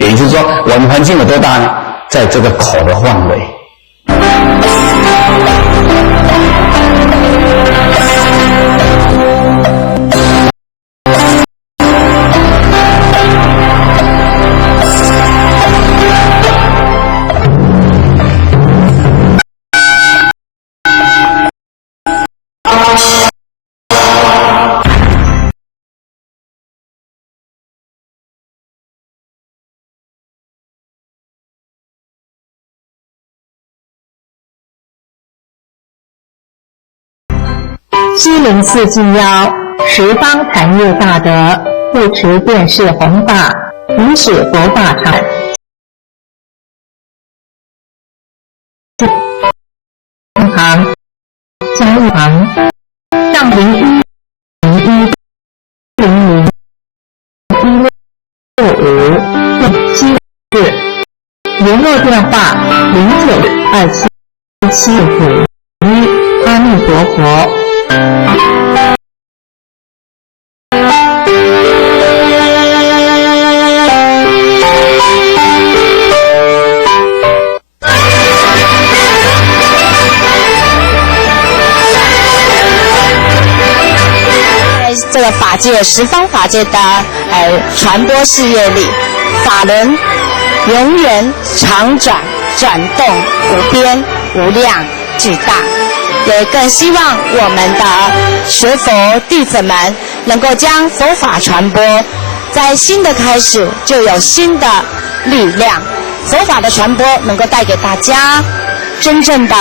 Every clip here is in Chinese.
也就是说，我们环境有多大呢？在这个口的范围。704纪要，十方禅业大德，护持电视弘法，以使佛法常。行加一行，上0101001665，7四，联络电话092775。阿弥陀佛。这个法界十方法界的传播事业里，法轮永远常转，转动无边无量巨大。也更希望我们的学佛弟子们能够将佛法传播，在新的开始就有新的力量。佛法的传播能够带给大家真正的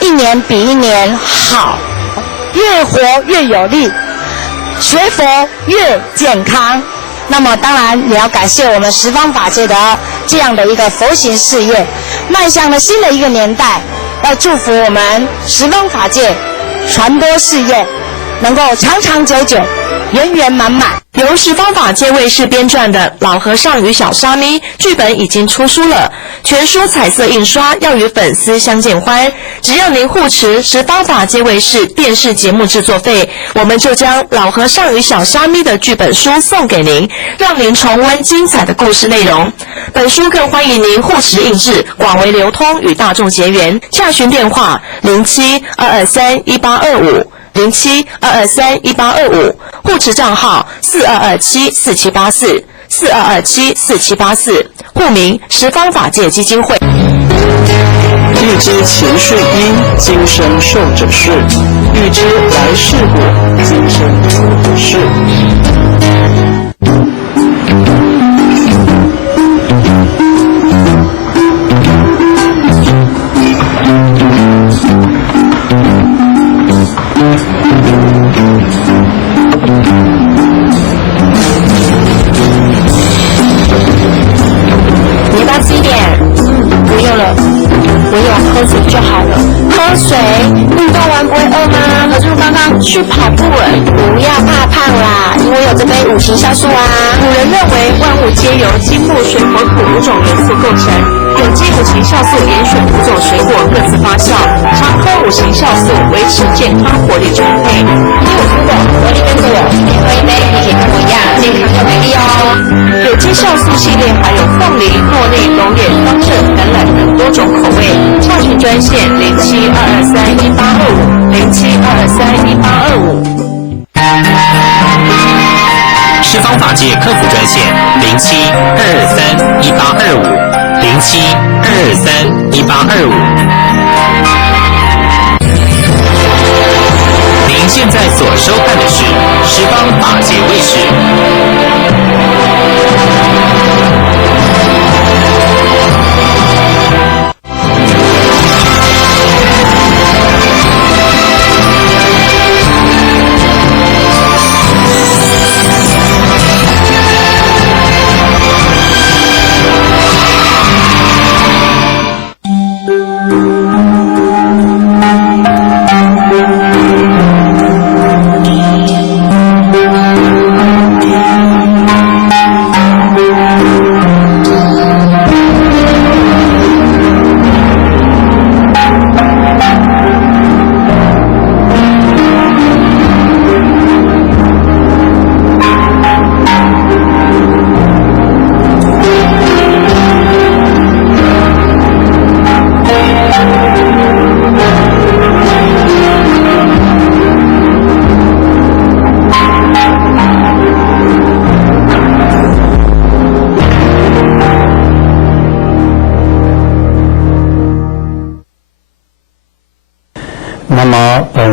一年比一年好，越活越有力，学佛越健康。那么当然也要感谢我们十方法界的这样的一个佛行事业，迈向了新的一个年代。要祝福我们十方法界传播事业能够长长久久，圆圆满满。由十方法界卫视编撰的《老和尚与小沙弥》剧本已经出书了，全书彩色印刷，要与粉丝相见欢。只要您护持十方法界卫视电视节目制作费，我们就将《老和尚与小沙弥》的剧本书送给您，让您重温精彩的故事内容。本书更欢迎您护持印制，广为流通，与大众结缘。洽询电话07-223-1825。07-223-1825，护持账号42274784，42274784，户名十方法界基金会。欲知前世因，今生受者是；欲知来世果，今生做者是。你要吃一点？不用了，我有喝水就好了。喝水？运动完不会饿吗？可是我刚刚去跑步了。不要怕胖啦，因为有这杯5行酵素啊。古人认为万物皆由金木水火土5种元素构成，有机5行酵素严选5种水果各自发酵，常喝5行酵素维持健康活力充沛。你有听懂？活力跟着我，每喝一杯，你可以跟我一样健康又美丽哦。有机酵素系列含有凤梨、诺内、龙眼、方正、橄榄等多种口味。洽询专线07-223-1825，07-223-1825。十方法界客服专线07-223-1825，07-223-1825。您现在所收看的是十方法界卫视。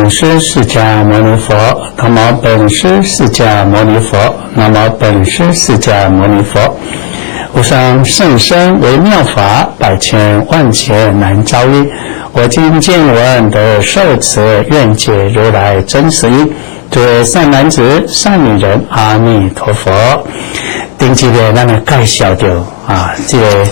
本师释迦牟尼佛，南无本师释迦牟尼佛，南无本师释迦牟尼佛。无上甚深微妙法，百千万劫难遭遇。我今见闻得受持，愿解如来真实义。诸位善男子、善女人，阿弥陀佛。顶一个咱来介绍到这个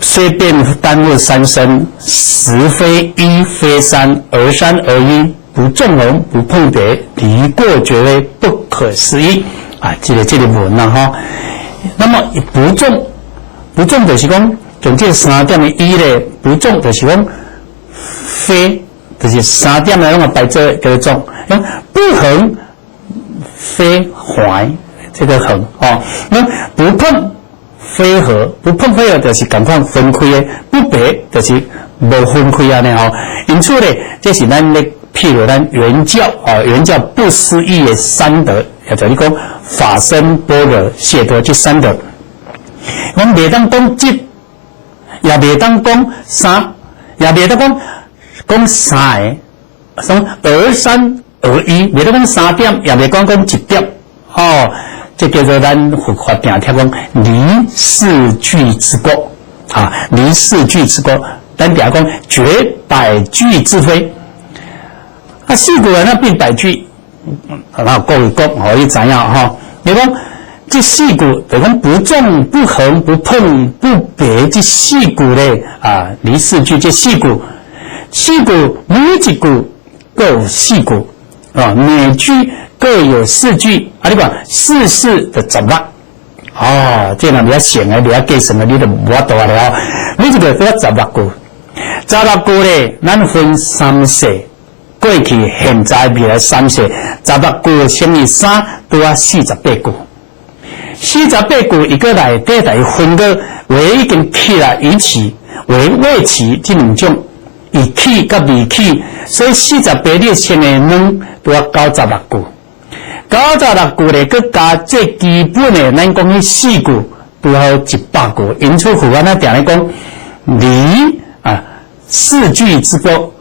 虽便耽误三生，实非一非三，而三而一，不纵容，不碰别，离过绝非，不可思议这个文那么不重就是讲，从这3点的一咧，不重就是讲非，就是3点的那个摆这叫做重。不横非怀，这个横那不碰非合，不碰非合就是赶快分开的，不别就是无分开呢因此呢，这是咱咧譬如咱原教原教不思议的三德，也就是讲法身般若解脱这三德。我们袂当讲即，也袂当讲三，也袂当讲三个，从而三而一，袂当讲3点，也袂讲1点这叫做咱佛法定听讲离四句之国离四句之国，咱定讲绝百句之非。四句那变百句，那各位讲可以知影你讲这四句就讲不纵不横不碰不别，这四句咧离四句这四句每一句各有4句每句各有4句你看4就18这若你要想你要计算你就无法度了你这个叫16句，16句咧咱分3世，过去现在未来3世，16句乘以3都要48句。48句一个内底来分个为已经起来语气为未起这两种，以起甲未起，所以48你乘以2都要96句。96句咧，佮加最基本的，咱讲迄4句都要100句。因此，佛法咱定咧讲离4句之国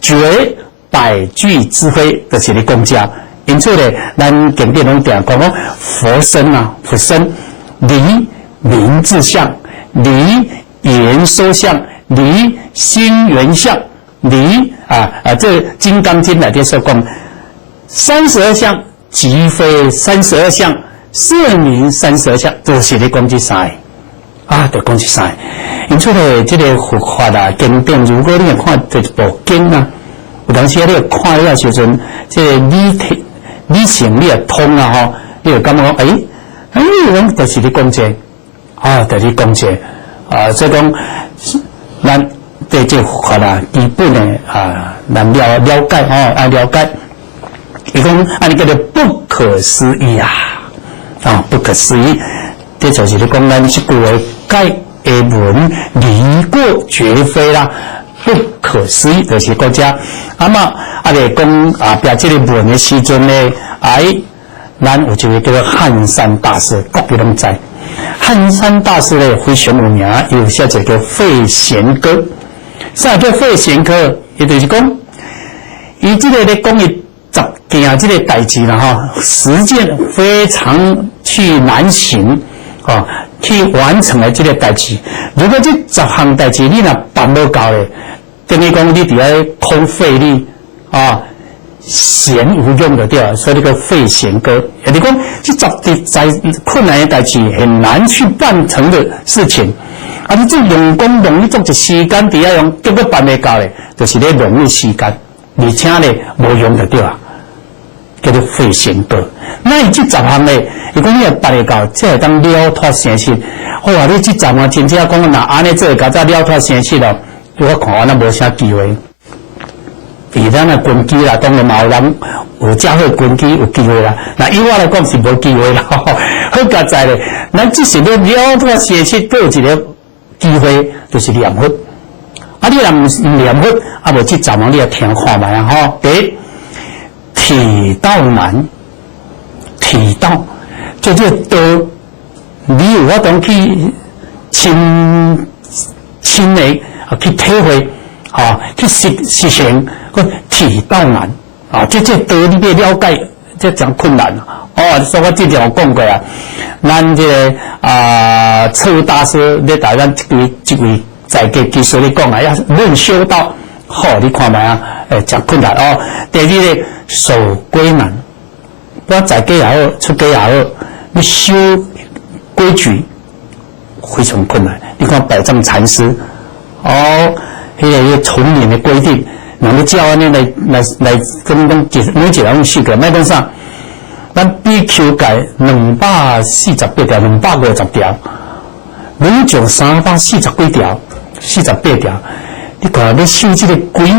绝百句之非，就是咧讲遮。因此咧，咱经典拢定讲佛身佛身离名字相，离言说相，离心缘相，离这《金刚经》内底所讲32相，即非32相，是名32相，都是咧讲这3个就讲这3个。因此咧，这个佛法经典，如果你要看这一部经有当时你看了时阵，这个理性你也通你就感觉讲就是咧讲这就是讲这所以讲咱对这佛法基本的咱了解了解。伊讲你叫做不可思议不可思议，这就是咧讲咱这句话解的文离过绝非啦，不可思议就是讲遮。咧讲表这个文的时阵呢，咱有一个叫做汉山大师，各位拢知。汉山大师咧非常有名，有写一个叫《废贤歌》。啥叫废贤歌？也就是讲，伊这个咧讲伊10件这个代志啦实践非常去难行去完成了这个代志。如果这10项代志你若办不到咧，等于讲你伫咧空费力闲无用的对，所以这个废贤歌，也就是讲这10困难的代志很难去办成的事情你这用功用力做一时间伫遐用，结果办袂到咧，就是咧浪费时间，而且咧无用的对叫做废贤歌。那伊这10项咧，伊讲你若办会到，这会当了脱生死。你这10项真正讲若安尼做会到，再了脱生死咯，我看我无啥机会。以咱的根基啦，当然嘛有人有较好根基有机会啦。那以我来讲是无机会啦。好佳在咧，咱只是要了脱生死，都有一个机会，就是念佛。你若唔念佛，无这10项你也听看卖第一，体道难，体道就这道，你有法当去亲的去体会去实行个体道难这道理要了解，这真困难所以我之前有讲过咱这个彻悟大师咧大咱这位在家技术咧讲要论修道，你看卖真困难第二咧守规难，不管在家也好，出家也好，你修规矩非常困难。你看百丈禅师迄个丛林的规定，人咧照安尼来跟每一人四个，莫讲啥，咱 BQ 界248条、250条，每种340几条、48条，你看你修这个规，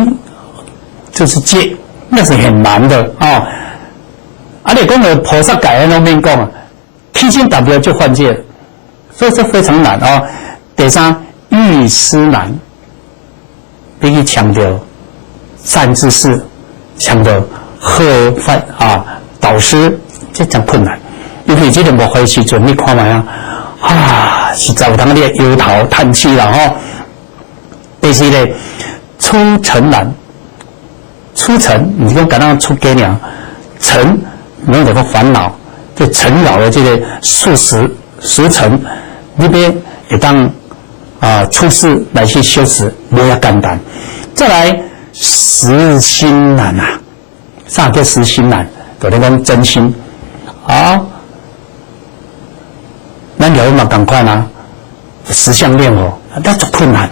就是戒，那是很难的你讲的菩萨戒那免讲起心动念就犯戒，所以这非常难第三，遇师难，必须强调善知识，强调合法导师，这真困难。尤其这个幕会时阵，你看卖实在有当你摇头叹气啦第四咧，出尘难，出尘你讲简单出家尔，尘没有个烦恼，就尘扰的这个俗尘，那边也当出世来去修持，没遐简单。再来实心难啥叫实心难？就是讲真心咱了嘛同款实相念佛，那足困难。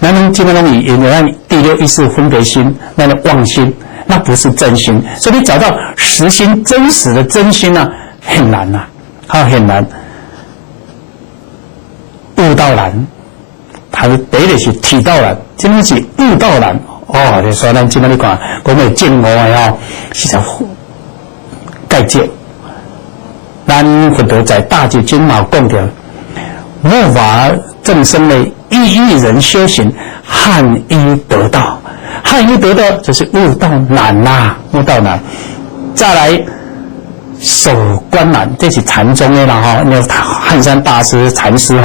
咱们基本上以咱第六意识分别心，那个妄心，那不是真心。所以你找到实心真实的真心很难很难。悟道难，它第一个是体道难，这边是悟道难所以咱今仔日看，我们见我是在戒戒。咱佛陀在大觉经嘛讲着，末法正生的一人修行，汉一得道，汉一得道就是悟道难悟道难。再来守关难，这是禅宗的啦那汉山大师禅师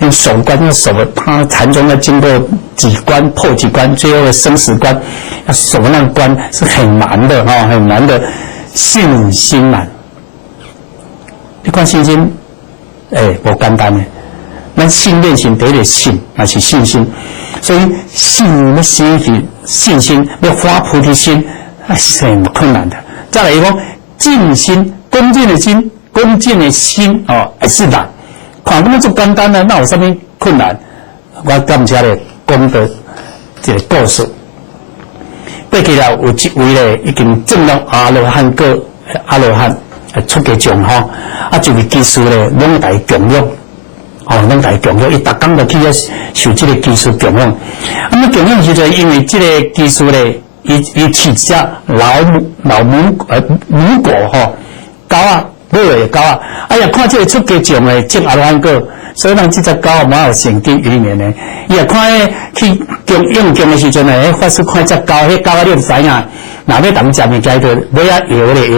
用守关要守，他禅宗要经过几关破几关，最后的生死关要守那关是很难的很难的。信心难，你看信心不简单的，咱信念心第一个信，那是信心，所以信要生起信心，要发菩提心，是很困难的。再来讲敬心，恭敬的心，恭敬的心也是难。看那么这简单那有什么困难？我感谢咧讲的这个故事。过去了有一位咧已经证了阿罗汉果，阿罗汉出家众这位技术咧拢大供养拢大供养，伊逐工就去受这个技术供养。供养时阵，因为这个技术咧，伊饲只老母狗狗买的狗看这个出家众咧证阿罗汉果。所以咱这只狗蛮有神经里面的，伊也看去用功的时阵法师看只狗，迄狗你唔知影，若要当食物件就尾摇咧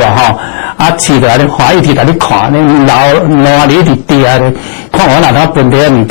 摇饲着安尼花一直甲你看，你老你一直滴看我若他分别物件